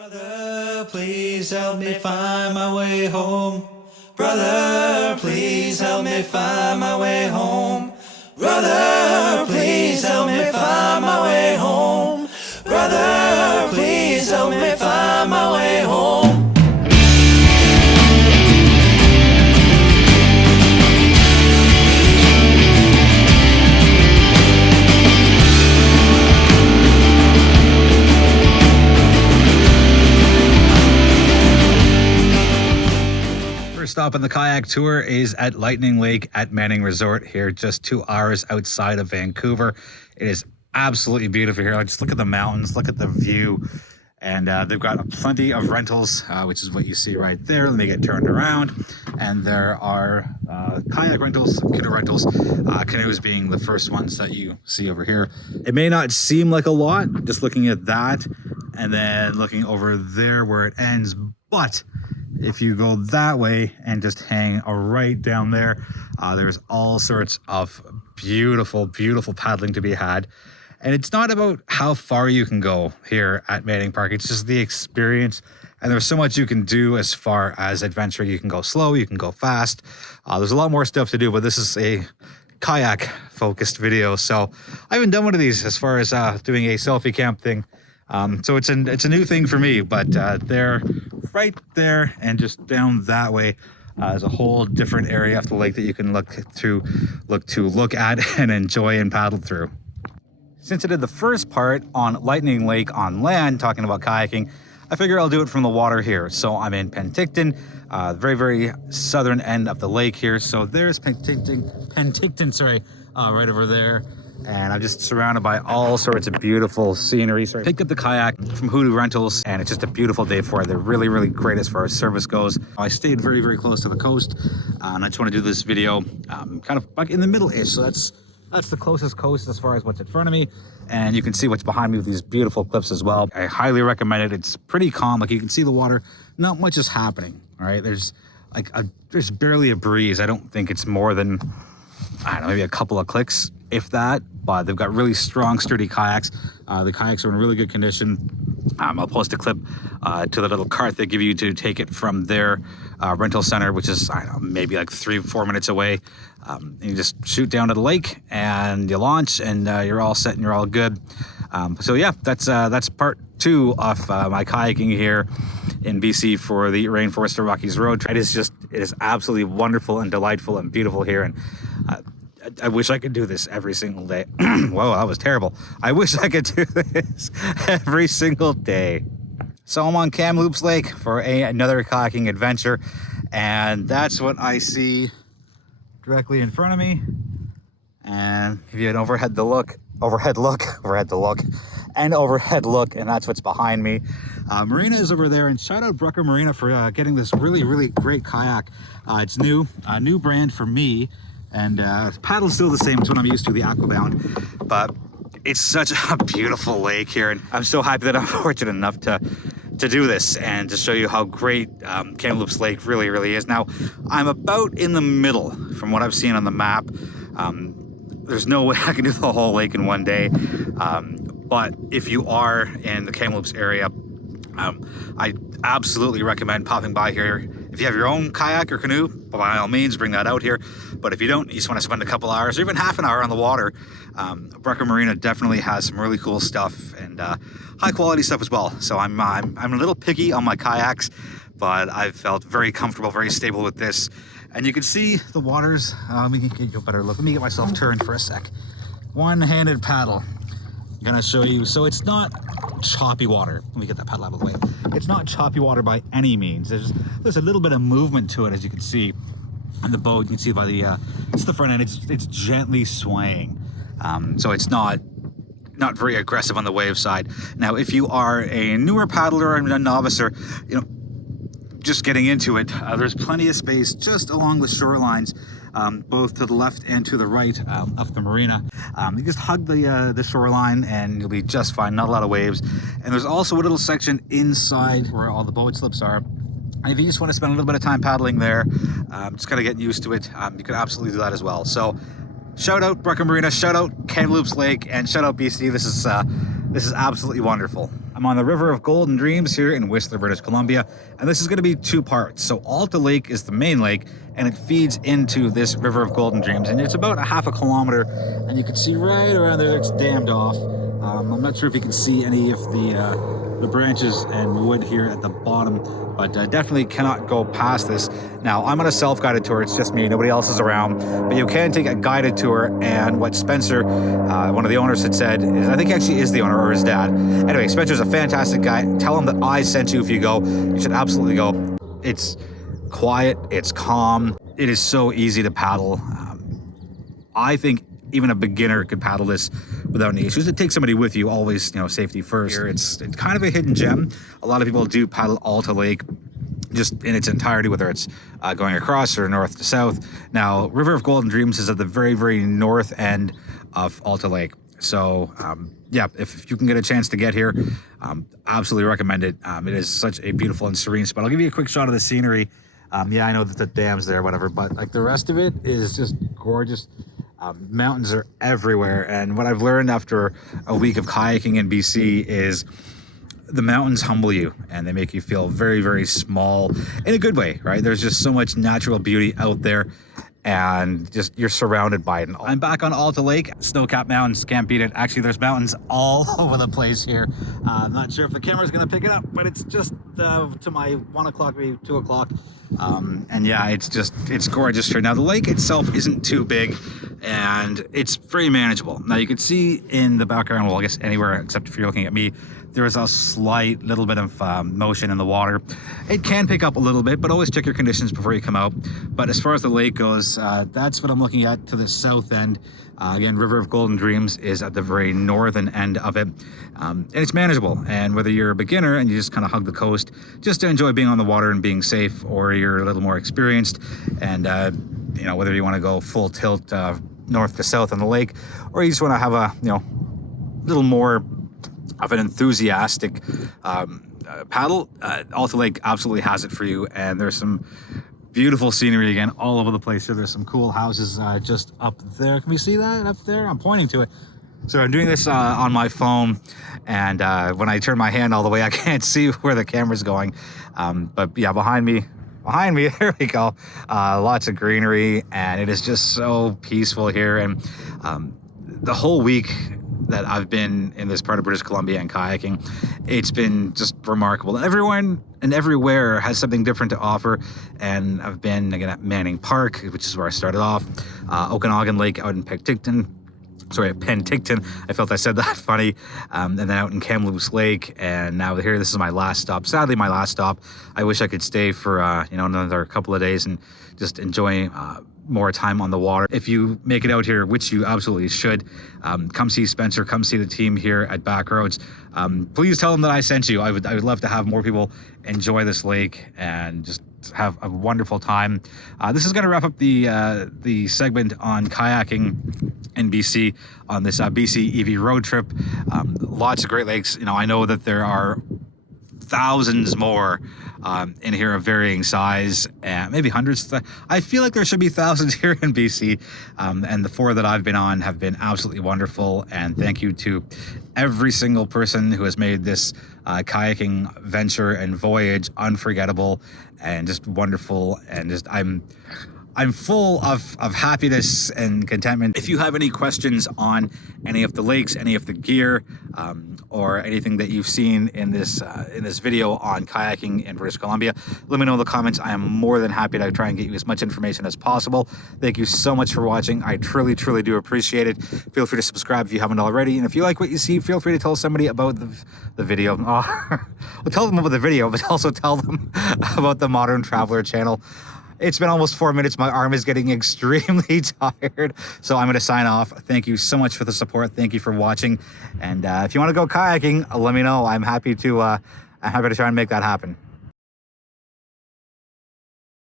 Brother, please help me find my way home. Brother, please help me find my way home. Brother, please help me find my way home. Brother, please help me find my way home. First stop on the kayak tour is at Lightning Lake at Manning Resort here, just 2 hours outside of Vancouver. It is absolutely beautiful here. Just look at the mountains, look at the view, and they've got plenty of rentals, which is what you see right there. Let me get turned around, and there are kayak rentals, canoe rentals, canoes being the first ones that you see over here. It may not seem like a lot just looking at that and then looking over there where it ends, but if you go that way and just hang right down there, there's all sorts of beautiful, beautiful paddling to be had. And it's not about how far you can go here at Manning Park. It's just the experience. And there's so much you can do as far as adventure. You can go slow, you can go fast. There's a lot more stuff to do, but this is a kayak focused video. So I haven't done one of these as far as doing a selfie camp thing. So it's a new thing for me, but they're right there and just down that way is a whole different area of the lake that you can look at and enjoy and paddle through. Since I did the first part on Lightning Lake on land, talking about kayaking, I figure I'll do it from the water here. So I'm in Penticton, very, very southern end of the lake here. So there's Penticton, right over there. And I'm just surrounded by all sorts of beautiful scenery. So I picked up the kayak from Hoodoo Rentals, and it's just a beautiful day for it. They're really, really great as far as service goes. I stayed very, very close to the coast, and I just want to do this video kind of like in the middle-ish. So that's the closest coast as far as what's in front of me, and you can see what's behind me with these beautiful cliffs as well. I highly recommend it. It's pretty calm. Like, you can see the water. Not much is happening. All right, there's there's barely a breeze. I don't think it's more than, I don't know, maybe a couple of clicks, if that. But they've got really strong, sturdy kayaks. The kayaks are in really good condition. I'll post a clip to the little cart they give you to take it from their rental center, which is, I don't know, maybe like 3-4 minutes away. You just shoot down to the lake and you launch, and you're all set and you're all good. So yeah, that's part 2 of my kayaking here in BC for the Rainforest to Rockies road. It is absolutely wonderful and delightful and beautiful here, and I wish I could do this every single day. Whoa, that was terrible. I wish I could do this every single day. So I'm on Kamloops Lake for another kayaking adventure, and that's what I see directly in front of me. And if you had overhead look, and that's what's behind me. Marina is over there, and shout out Brucker Marina for getting this really, really great kayak. It's new, a new brand for me. And paddle's still the same as what I'm used to, the Aquabound, but it's such a beautiful lake here, and I'm so happy that I'm fortunate enough to do this and to show you how great Kamloops Lake really, really is. Now, I'm about in the middle from what I've seen on the map. There's no way I can do the whole lake in one day, but if you are in the Kamloops area, I absolutely recommend popping by here. If you have your own kayak or canoe, by all means, bring that out here. But if you don't, you just want to spend a couple hours or even half an hour on the water, Brucker Marina definitely has some really cool stuff and high quality stuff as well. So I'm a little picky on my kayaks, but I've felt very comfortable, very stable with this. And you can see the waters. Let me get you a better look. Let me get myself turned for a sec. One-handed paddle. I'm gonna show you. So it's not choppy water. Let me get that paddle out of the way. It's not choppy water by any means. There's a little bit of movement to it, as you can see. And the boat, you can see by it's the front end. It's gently swaying. So it's not very aggressive on the wave side. Now, if you are a newer paddler and a novice, or just getting into it, there's plenty of space just along the shorelines, both to the left and to the right of the marina. You just hug the shoreline and you'll be just fine. Not a lot of waves. And there's also a little section inside where all the boat slips are. And if you just want to spend a little bit of time paddling there, just kind of getting used to it, you can absolutely do that as well. So shout out Brucker Marina, shout out Kamloops Lake, and shout out BC. This is absolutely wonderful. I'm on the River of Golden Dreams here in Whistler, British Columbia, and this is going to be two parts. So Alta Lake is the main lake, and it feeds into this River of Golden Dreams, and it's about a half a kilometer, and you can see right around there it's dammed off. I'm not sure if you can see any of the branches and wood here at the bottom, but definitely cannot go past this. Now, I'm on a self-guided tour. It's just me, nobody else is around, but you can take a guided tour. And what Spencer, one of the owners, had said is, I think actually is the owner or his dad. Anyway, Spencer's a fantastic guy. Tell him that I sent you if you go. You should absolutely go. It's quiet, it's calm, it is so easy to paddle. I think even a beginner could paddle this without any issues. It takes somebody with you, always, safety first. Here, it's kind of a hidden gem. A lot of people do paddle Alta Lake just in its entirety, whether it's going across or north to south. Now, River of Golden Dreams is at the very, very north end of Alta Lake. So, yeah, if you can get a chance to get here, absolutely recommend it. It is such a beautiful and serene spot. I'll give you a quick shot of the scenery. Yeah, I know that the dam's there, whatever, but like the rest of it is just gorgeous. Mountains are everywhere, and what I've learned after a week of kayaking in BC is the mountains humble you, and they make you feel very, very small in a good way, right? There's just so much natural beauty out there, and just you're surrounded by it. I'm back on Alta Lake. Snow-capped mountains, can't beat it. Actually, there's mountains all over the place here. I'm not sure if the camera's gonna pick it up, but it's just to my 1 o'clock, maybe 2 o'clock. And yeah, it's gorgeous here. Now, the lake itself isn't too big, and it's very manageable. Now, you can see in the background, well, I guess anywhere except if you're looking at me, there is a slight little bit of motion in the water. It can pick up a little bit, but always check your conditions before you come out. But as far as the lake goes, that's what I'm looking at to the south end. Again, River of Golden Dreams is at the very northern end of it. And it's manageable. And whether you're a beginner and you just kind of hug the coast, just to enjoy being on the water and being safe, or you're a little more experienced and, whether you want to go full tilt north to south on the lake, or you just want to have a, little more of an enthusiastic paddle, Alta Lake absolutely has it for you. And there's some beautiful scenery again all over the place here. There's some cool houses just up there. Can we see that up there? I'm pointing to it. So I'm doing this on my phone, and when I turn my hand all the way, I can't see where the camera's going. But yeah, behind me, there we go. Lots of greenery, and it is just so peaceful here. And the whole week that I've been in this part of British Columbia and kayaking, it's been just remarkable. Everyone and everywhere has something different to offer, and I've been again at Manning Park, which is where I started off, Okanagan Lake out in Penticton. I felt I said that funny. And then out in Kamloops Lake, and now here, this is my last stop. Sadly, my last stop. I wish I could stay for another couple of days and just enjoy more time on the water. If you make it out here, which you absolutely should, come see Spencer, come see the team here at Backroads. Please tell them that I sent you. I would love to have more people enjoy this lake and just have a wonderful time. This is going to wrap up the segment on kayaking in BC on this BC EV road trip. Lots of Great Lakes. I know that there are thousands more in here of varying size, and maybe hundreds. I feel like there should be thousands here in BC, and the 4 that I've been on have been absolutely wonderful. And thank you to every single person who has made this kayaking venture and voyage unforgettable and just wonderful. And just I'm full of happiness and contentment. If you have any questions on any of the lakes, any of the gear, or anything that you've seen in this video on kayaking in British Columbia, let me know in the comments. I am more than happy to try and get you as much information as possible. Thank you so much for watching. I truly, truly do appreciate it. Feel free to subscribe if you haven't already. And if you like what you see, feel free to tell somebody about the video. Well, tell them about the video, but also tell them about the Modern Traveler channel. It's been almost 4 minutes. My arm is getting extremely tired, so I'm going to sign off. Thank you so much for the support. Thank you for watching. And if you want to go kayaking, let me know. I'm happy to try and make that happen.